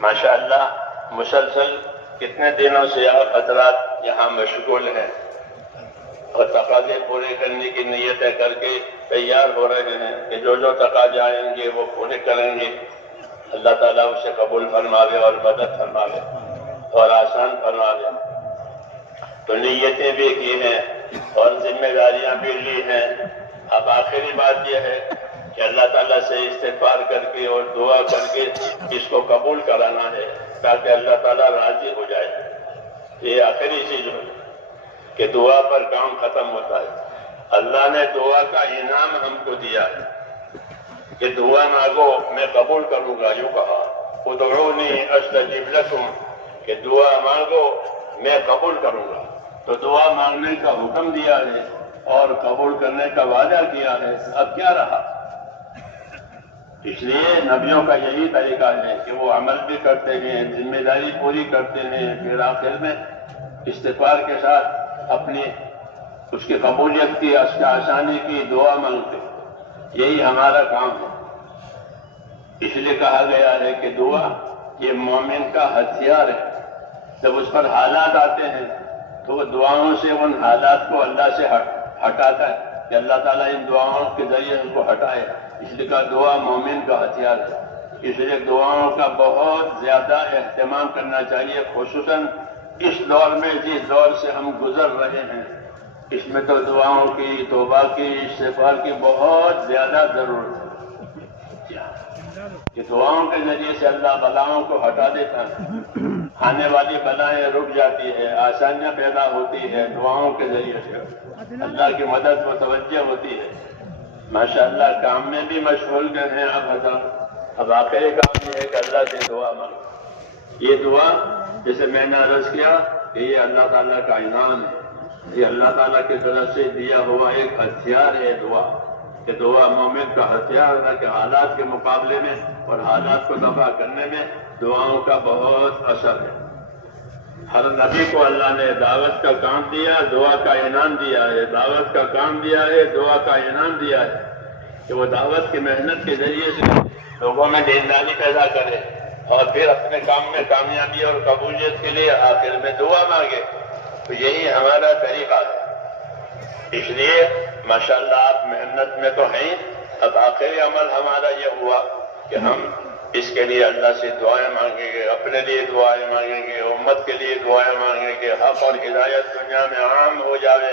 ماشاءاللہ مسلسل کتنے دنوں سے آپ حضرات یہاں مشغول ہیں اور تقاضے پورے کرنے کی نیتیں کر کے تیار ہو رہے ہیں کہ جو جو تقاضے آئیں گے وہ پورے کریں گے. اللہ تعالیٰ اسے قبول فرماوے اور مدد فرماوے اور آسان فرماوے. تو نیتیں بھی کی ہیں اور ذمہ داریاں بھی لی ہیں. اب آخری بات یہ ہے کہ اللہ تعالیٰ سے استغفار کر کے اور دعا کر کے اس کو قبول کرانا ہے تاکہ اللہ تعالیٰ راضی ہو جائے. یہ آخری چیز ہے کہ دعا پر کام ختم ہوتا ہے. اللہ نے دعا کا انعام ہم کو دیا ہے کہ دعا مانگو میں قبول کروں گا. یوں کہا ادعونی استجب لکم کہ دعا مانگو میں قبول کروں گا. تو دعا مانگنے کا حکم دیا ہے اور قبول کرنے کا وعدہ کیا ہے. اب کیا رہا؟ اس لیے نبیوں کا یہی طریقہ ہے کہ وہ عمل بھی کرتے ہیں, ذمہ داری پوری کرتے ہیں, پھر آخر میں استغفار کے ساتھ اپنی اس کی قبولیت کی, اس کی آسانی کی دعا مانگتے. یہی ہمارا کام ہے. اس لیے کہا گیا ہے کہ دعا یہ مومن کا ہتھیار ہے. جب اس پر حالات آتے ہیں تو وہ دعاؤں سے ان حالات کو اللہ سے ہٹاتا ہے کہ اللہ تعالیٰ ان دعاؤں کے ذریعے ان کو ہٹائے. اس لیے کہا دعا مومن کا ہتھیار ہے. اس لیے دعاؤں کا بہت زیادہ اہتمام کرنا چاہیے, خصوصاً اس دور میں جس دور سے ہم گزر رہے ہیں. اس میں تو دعاؤں کی, توبہ کی, استغفار کی بہت زیادہ ضرورت ہے کہ دعاؤں کے ذریعے سے اللہ بلاؤں کو ہٹا دیتا ہے. آنے والی بلائیں رک جاتی ہے, آسانیاں پیدا ہوتی ہے. دعاؤں کے ذریعے سے اللہ کی مدد متوجہ ہوتی ہے. ماشاءاللہ کام میں بھی مشغول کر ہیں آپ حضرات. اب آخری کام یہ ہے کہ اللہ سے دعا مانگو. یہ دعا جیسے میں نے عرض کیا کہ یہ اللہ تعالیٰ کا انعام ہے. یہ اللہ تعالیٰ کی طرف سے دیا ہوا ایک ہتھیار ہے دعا, کہ دعا مومن کا ہتھیار ہے کہ حالات کے مقابلے میں اور حالات کو دفع کرنے میں دعاؤں کا بہت اثر ہے. ہر نبی کو اللہ نے دعوت کا کام دیا, دعا کا انعام دیا ہے. دعوت کا کام دیا ہے, دعا کا انعام دیا ہے کہ وہ دعوت کی محنت کے ذریعے سے لوگوں میں دینداری پیدا کرے اور پھر اپنے کام میں کامیابی اور قبولیت کے لیے آخر میں دعا مانگے. تو یہی ہمارا طریقہ ہے. اس لیے ماشاءاللہ آپ محنت میں تو ہیں. اب آخری عمل ہمارا یہ ہوا کہ ہم اس کے لیے اللہ سے دعائیں مانگیں گے, اپنے لیے دعائیں مانگیں گے, امت کے لیے دعائیں مانگیں گے, حق اور ہدایت دنیا میں عام ہو جاوے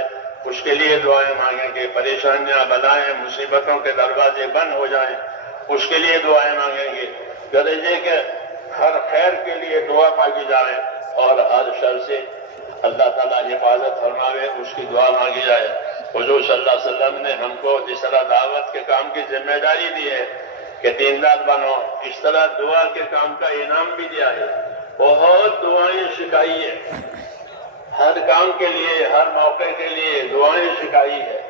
اس کے لیے دعائیں مانگیں گے, پریشانیاں بلائیں مصیبتوں کے دروازے بند ہو جائیں اس کے لیے دعائیں مانگیں گے. درجے کے ہر خیر کے لیے دعا مانگی جائے اور ہر شر سے اللہ تعالیٰ حفاظت فرماوے اس کی دعا مانگی جائے. حضور صلی اللہ علیہ وسلم نے ہم کو جس طرح دعوت کے کام کی ذمہ داری دی ہے کہ دیندار بنو, اس طرح دعا کے کام کا انعام بھی دیا ہے. بہت دعائیں سکھائی ہے, ہر کام کے لیے, ہر موقع کے لیے دعائیں سکھائی ہے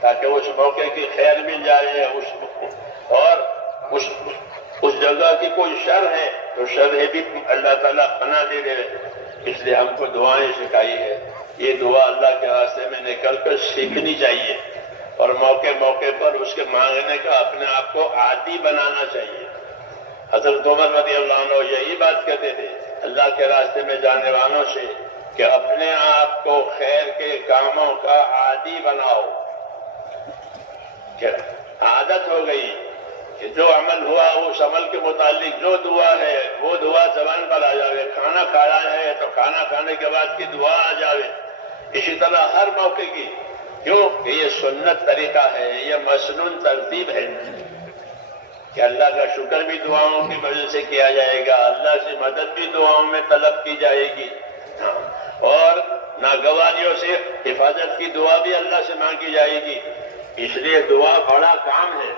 تاکہ اس موقع کی خیر مل جائے. اور اس جگہ کی کوئی شر ہے تو شر بھی اللہ تعالیٰ پناہ دے دے. اس لیے ہم کو دعائیں سکھائی ہے. یہ دعا اللہ کے راستے میں نکل کر سیکھنی چاہیے اور موقع موقع پر اس کے مانگنے کا اپنے آپ کو عادی بنانا چاہیے. حضرت عمر رضی اللہ عنہ یہی بات کہتے تھے اللہ کے راستے میں جانے والوں سے کہ اپنے آپ کو خیر کے کاموں کا عادی بناؤ. کہ عادت ہو گئی کہ جو عمل ہوا اس عمل کے متعلق جو دعا ہے وہ دعا زبان پر آ جاوے. کھانا کھانا ہے تو کھانا کھانے کے بعد کی دعا آ جاوے. اسی طرح ہر موقع کی, کیوں کہ یہ سنت طریقہ ہے, یہ مسنون ترتیب ہے کہ اللہ کا شکر بھی دعاؤں کی وجہ سے کیا جائے گا, اللہ سے مدد بھی دعاؤں میں طلب کی جائے گی, اور ناگواریوں سے حفاظت کی دعا بھی اللہ سے مانگی جائے گی. اس لیے دعا بڑا کام ہے,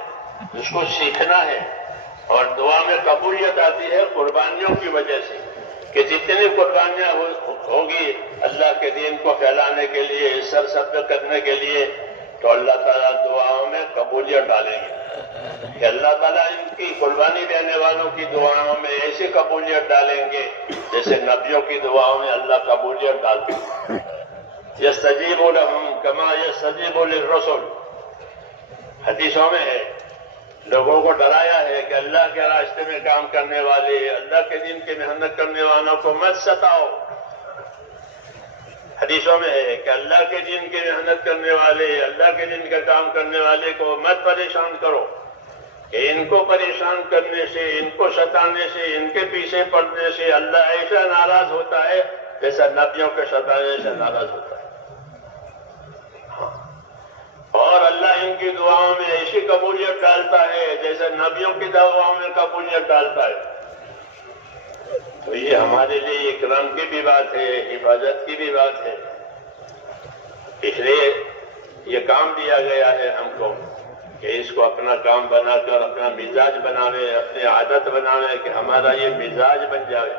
اس کو سیکھنا ہے. اور دعا میں قبولیت آتی ہے قربانیوں کی وجہ سے کہ جتنی قربانیاں ہوگی اللہ کے دین کو پھیلانے کے لیے, سرسبز کرنے کے لیے, تو اللہ تعالیٰ دعاؤں میں قبولیت ڈالیں گے کہ اللہ تعالیٰ ان کی قربانی دینے والوں کی دعاؤں میں ایسی قبولیت ڈالیں گے جیسے نبیوں کی دعاؤں میں اللہ قبولیت ڈالتے ہیں. یستجیب لہم کما یستجیب للرسل, حدیثوں میں ہے لوگوں کو ڈرایا ہے کہ اللہ کے راستے میں کام کرنے والے، اللہ کے دین کی محنت کرنے والوں کو مت ستاؤ۔ حدیثوں میں ہے کہ اللہ کے دین کی محنت کرنے والے، اللہ کے دین کا کام کرنے والے کو مت پریشان کرو، کہ ان کو پریشان کرنے سے، ان کو ستانے سے، ان کے پیچھے پڑنے سے اللہ ایسا ناراض ہوتا ہے جیسا نبیوں کے ستانے سے ناراض ہوتا ہے۔ اور اللہ ان کی دعاؤں میں ایسی قبولیت ڈالتا ہے جیسے نبیوں کی دعاؤں میں قبولیت ڈالتا ہے۔ تو یہ ہمارے لیے اکرام کی بھی بات ہے، حفاظت کی بھی بات ہے۔ اس لیے یہ کام دیا گیا ہے ہم کو کہ اس کو اپنا کام بنا کر اپنا مزاج بناوے، اپنی عادت بناوے، کہ ہمارا یہ مزاج بن جائے،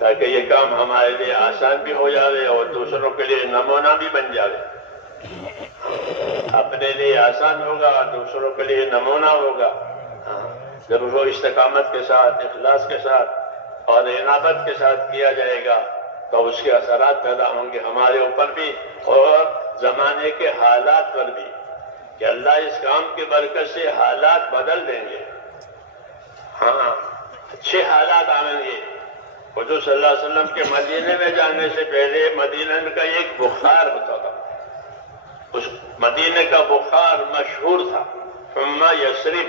تاکہ یہ کام ہمارے لیے آسان بھی ہو جائے اور دوسروں کے لیے نمونہ بھی بن جائے۔ اپنے لیے آسان ہوگا، دوسروں کے لیے نمونہ ہوگا۔ جب وہ استقامت کے ساتھ، اخلاص کے ساتھ اور عنابت کے ساتھ کیا جائے گا تو اس کے اثرات پیدا ہوں گے ہمارے اوپر بھی اور زمانے کے حالات پر بھی، کہ اللہ اس کام کی برکت سے حالات بدل دیں گے۔ ہاں، اچھے حالات آئیں گے۔ حضور صلی اللہ علیہ وسلم کے مدینے میں جانے سے پہلے مدینے کا ایک بخار ہوتا تھا، اس مدینے کا بخار مشہور تھا، ثم یثرب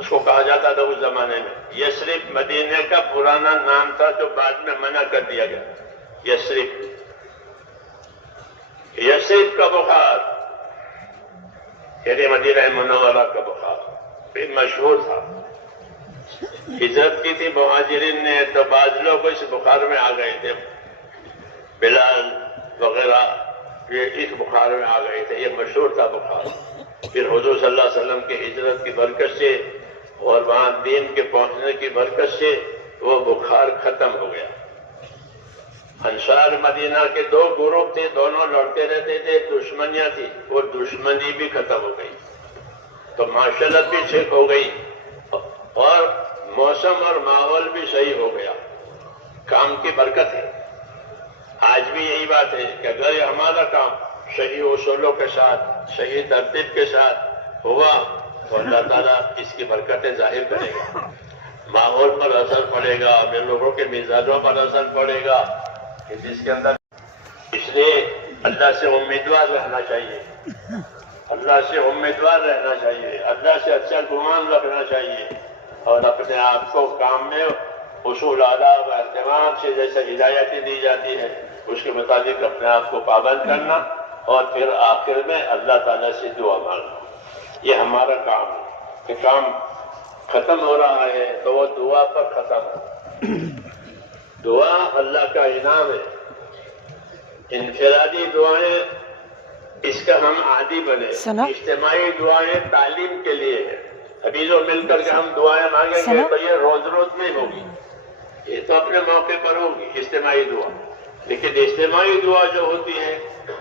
اس کو کہا جاتا تھا اس زمانے میں۔ یثرب مدینے کا پرانا نام تھا جو بعد میں منع کر دیا گیا۔ یثرب کا بخار یعنی مدینہ منورہ کا بخار بھی مشہور تھا۔ ہجرت کی تھی مہاجرین نے، تو بعض لوگ اس بخار میں آ گئے تھے، بلال وغیرہ یہ اس بخار میں آ گئے تھے، یہ مشہور تھا بخار۔ پھر حضور صلی اللہ علیہ وسلم کی ہجرت کی برکت سے اور وہاں دین کے پہنچنے کی برکت سے وہ بخار ختم ہو گیا۔ انصار مدینہ کے دو گروپ تھے، دونوں لڑتے رہتے تھے، دشمنیاں تھی، وہ دشمنی بھی ختم ہو گئی، تو معاشرت بھی ٹھیک ہو گئی اور موسم اور ماحول بھی صحیح ہو گیا۔ کام کی برکت ہے۔ آج بھی یہی بات ہے کہ اگر یہ ہمارا کام صحیح اصولوں کے ساتھ، صحیح ترتیب کے ساتھ ہوا تو اللہ تعالیٰ اس کی برکتیں ظاہر کرے گا، ماحول پر اثر پڑے گا، ہمیں لوگوں کے مزاجوں پر اثر پڑے گا، کہ جس کے اندر اس لیے اللہ سے امیدوار رہنا چاہیے، اللہ سے امیدوار رہنا چاہیے، اللہ سے اچھا گمان رکھنا چاہیے، اور اپنے آپ کو کام میں اصول آداب و اہتمام سے جیسے ہدایتیں دی جاتی ہے اس کے مطابق اپنے آپ کو پابند کرنا، اور پھر آخر میں اللہ تعالیٰ سے دعا مانگنا۔ یہ ہمارا کام ہے کہ کام ختم ہو رہا ہے تو وہ دعا پر ختم ہو۔ دعا اللہ کا انعام ہے۔ انفرادی دعائیں اس کا ہم عادی بنے، اجتماعی دعائیں تعلیم کے لیے ہیں۔ ابھی جو مل کر کے ہم دعائیں مانگیں گے تو یہ روز روز نہیں ہوگی، یہ تو اپنے موقع پر ہوگی اجتماعی دعا، لیکن اجتماعی دعا جو ہوتی ہے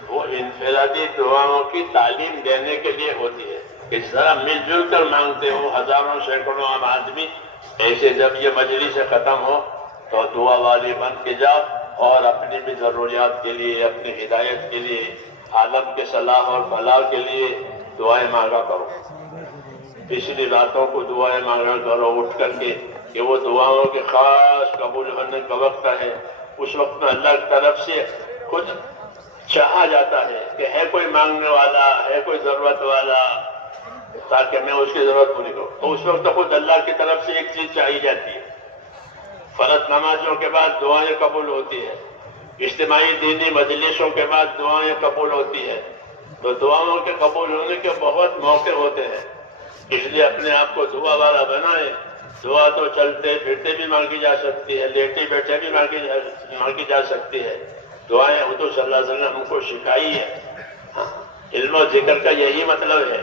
وہ انفرادی دعاؤں کی تعلیم دینے کے لیے ہوتی ہے۔ اس طرح مل جل کر مانگتے ہو ہزاروں سینکڑوں عام آدمی، ایسے جب یہ مجلس ختم ہو تو دعا والی بن کے جاؤ اور اپنی بھی ضروریات کے لیے، اپنی ہدایت کے لیے، عالم کے صلاح اور فلاح کے لیے دعائیں مانگا کرو۔ پچھلی راتوں کو دعائیں مانگا کرو اٹھ کر کے، کہ وہ دعاؤں کے خاص قبول ہونے کا وقت ہے۔ اس وقت میں اللہ کی طرف سے کچھ چاہا جاتا ہے کہ ہے کوئی مانگنے والا، ہے کوئی ضرورت والا، تاکہ میں اس کی ضرورت پوری کروں، تو اس وقت خود اللہ کی طرف سے ایک چیز چاہی جاتی ہے۔ فرض نمازوں کے بعد دعائیں قبول ہوتی ہے، اجتماعی دینی مجلسوں کے بعد دعائیں قبول ہوتی ہے، تو دعاؤں کے قبول ہونے کے بہت موقع ہوتے ہیں۔ اس لیے اپنے آپ کو دعا والا بنائیں۔ دعا تو چلتے پھرتے بھی مانگی جا سکتی ہے، لیٹے بیٹھے بھی مانگی جا سکتی ہے۔ دعائیں حضور صلی اللہ علیہ وسلم ہم کو سکھائی ہے۔ علم و ذکر کا یہی مطلب ہے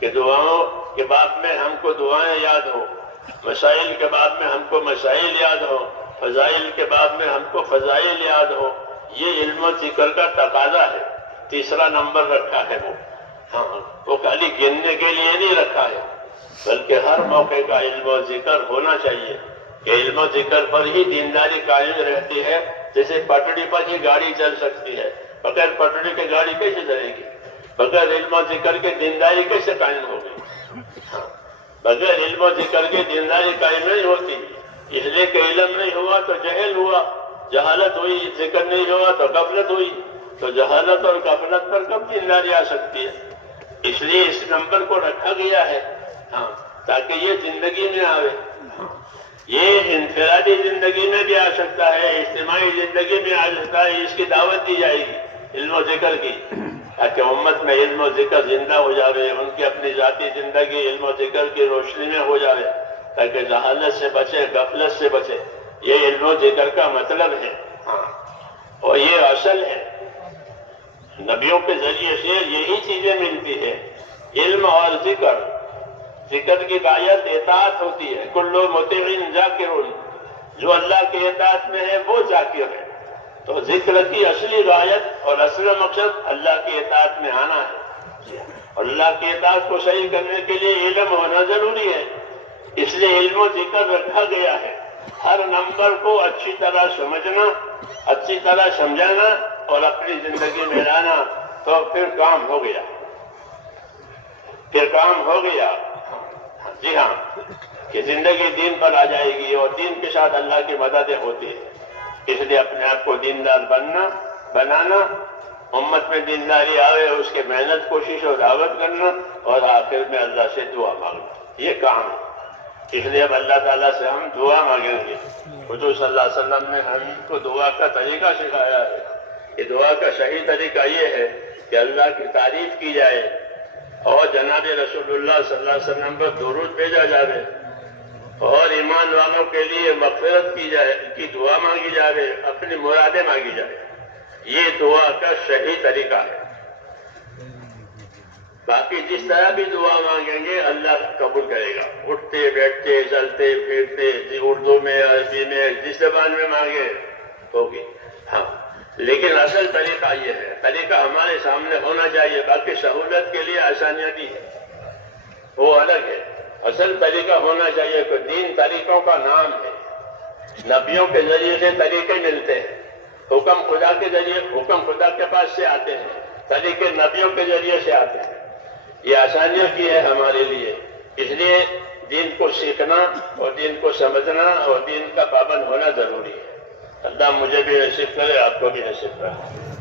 کہ دعاؤں کے بعد میں ہم کو دعائیں یاد ہو، مسائل کے بعد میں ہم کو مسائل یاد ہو، فضائل کے بعد میں ہم کو فضائل یاد ہو۔ یہ علم و ذکر کا تقاضا ہے، تیسرا نمبر رکھا ہے وہ خالی گننے کے لیے نہیں رکھا ہے، بلکہ ہر موقع کا علم و ذکر ہونا چاہیے، کہ علم و ذکر پر ہی دینداری قائم رہتی ہے۔ جیسے پٹڑی پر ہی گاڑی چل سکتی ہے، بغیر پٹڑی کی گاڑی کیسے چلے گی؟ بغیر علم و ذکر کے دینداری کیسے قائم ہوگی؟ بغیر علم و ذکر کے دینداری قائم نہیں ہوتی، اس لیے کہ علم نہیں ہوا تو جہل ہوا، جہالت ہوئی، ذکر نہیں ہوا تو غفلت ہوئی، تو جہالت اور غفلت پر کب دینداری آ سکتی ہے؟ اس لیے اس نمبر کو رکھا گیا ہے تاکہ یہ زندگی میں آوے۔ یہ انفرادی زندگی میں بھی آ سکتا ہے، اجتماعی زندگی میں آ سکتا ہے، اس کی دعوت دی جائے گی علم و ذکر کی، تاکہ امت میں علم و ذکر زندہ ہو جاوے، ان کی اپنی ذاتی زندگی علم و ذکر کی روشنی میں ہو جاوے، تاکہ جہالت سے بچے، غفلت سے بچے۔ یہ علم و ذکر کا مطلب ہے اور یہ اصل ہے۔ نبیوں کے ذریعے سے یہی چیزیں ملتی ہے، علم اور ذکر۔ ذکر کی غایت اطاعت ہوتی ہے، کل مطیع ذاکر، جو اللہ کے اطاعت میں ہے وہ ذاکر ہے۔ تو ذکر کی اصلی غایت اور اصل مقصد اللہ کی اطاعت میں آنا ہے، اور اللہ کی اطاعت کو صحیح کرنے کے لیے علم ہونا ضروری ہے، اس لیے علم و ذکر رکھا گیا ہے۔ ہر نمبر کو اچھی طرح سمجھنا، اچھی طرح سمجھانا اور اپنی زندگی میں لانا، تو پھر کام ہو گیا، پھر کام ہو گیا۔ جی ہاں، کہ زندگی دین پر آ جائے گی اور دین کے ساتھ اللہ کی مددیں ہوتی ہے۔ اس لیے اپنے آپ کو دیندار بنانا، امت میں دینداری آوے اس کے محنت، کوشش اور دعوت کرنا، اور آخر میں اللہ سے دعا مانگنا، یہ کام ہے۔ اس لیے اب اللہ تعالیٰ سے ہم دعا مانگیں گے۔ حضور صلی اللہ علیہ وسلم نے ہم کو دعا کا طریقہ سکھایا ہے۔ یہ دعا کا صحیح طریقہ یہ ہے کہ اللہ کی تعریف کی جائے اور جناب رسول اللہ صلی اللہ علیہ وسلم پر درود بھیجا جائے اور ایمان والوں کے لیے مغفرت کی جائے، کی دعا مانگی جائے، اپنی مرادیں مانگی جائے۔ یہ دعا کا صحیح طریقہ ہے۔ باقی جس طرح بھی دعا مانگیں گے اللہ قبول کرے گا، اٹھتے بیٹھتے چلتے پھرتے، اردو میں عربی میں جس زبان میں مانگے ہوگی۔ ہاں، لیکن اصل طریقہ یہ ہے، طریقہ ہمارے سامنے ہونا چاہیے، باقی سہولت کے لیے آسانیاں بھی ہے، وہ الگ ہے۔ اصل طریقہ ہونا چاہیے کہ دین طریقوں کا نام ہے، نبیوں کے ذریعے سے طریقے ملتے ہیں، حکم خدا کے ذریعے، حکم خدا کے پاس سے آتے ہیں، طریقے نبیوں کے ذریعے سے آتے ہیں۔ یہ آسانیاں کی ہے ہمارے لیے، اس لیے دین کو سیکھنا اور دین کو سمجھنا اور دین کا پابند ہونا ضروری ہے۔ اللہ مجھے بھی نصیب کرے، آپ کو بھی نصیب کرے۔